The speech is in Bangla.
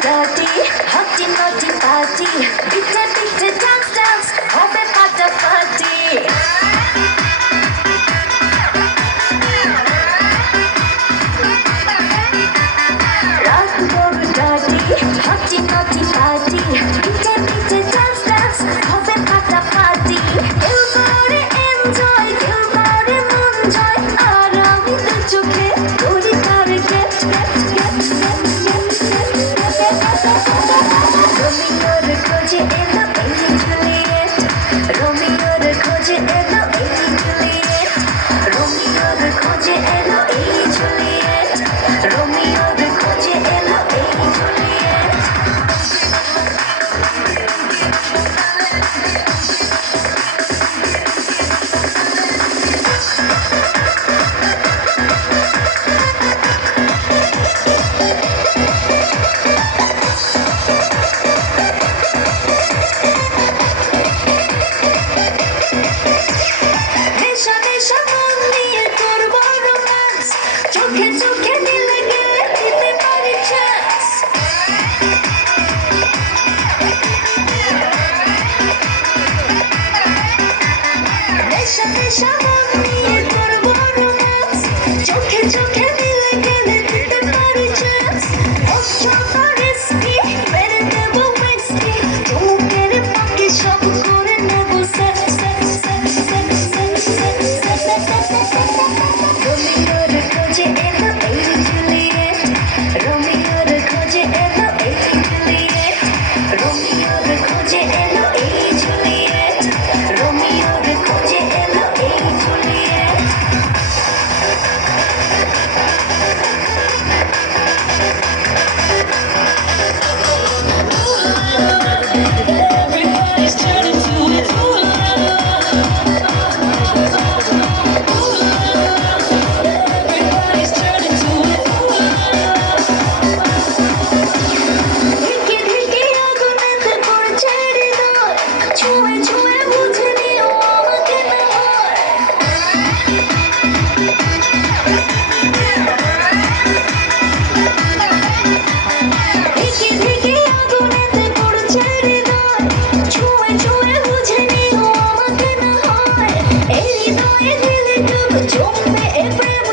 dirty, hotty naughty party. Bitte, bitte, dance, dance, হবে ফাটাফাটি। রাত বড় dirty, hotty naughty party. Bitte, bitte, dance, dance, হবে ফাটাফাটি। কেউ করে enjoy, কেউ করে মন জয়, আর আমি দু চোখে করি তার get, get, get, get, get, get, get, get. রোমিওর খোঁজে এলো এই জুলিয়েট, রোমিওর খোঁজে এলো এই জুলিয়েট, রোমিওর খোঁজে এলো এই জুলিয়েট, রোমিওর খোঁজে এলো এই জুলিয়েট। নেশা নেশা মন নিয়ে করবো romance, চোখে চোখে মিলে গেলে দিতে পারি chance। নেশা নেশা মন নিয়ে করবো romance, চোখে চোখে মিলে গেলে দিতে পারি chance। অযথা risky, মেরে দেবো whiskey, চোখের ফাঁকে সব করে নেবো set, set, set, set, set, set, set, set, set। রোমিওর খোঁজে এলো এই জুলিয়েট, রোমিওর খোঁজে এলো এই জুলিয়েট, রোমিওর খোঁজে এলো এই জুলিয়েট, রোমিওর খোঁজে এলো এই Juliet. Everybody's turning to it. Ooh la la. Everybody's turning to it. Ooh la la. ঢেকে ঢেকে আগুনেতে পড়ছে হৃদয়, ছুঁয়ে ছুঁয়ে বুঝে নিও আমাকে না হয়। ঢেকে ঢেকে আগুনেতে পড়ছে হৃদয়, ছুঁয়ে ছুঁয়ে বুঝে নিও আমাকে না হয়। এই হৃদয়ে দিলে ডুব জমবে এ প্রেম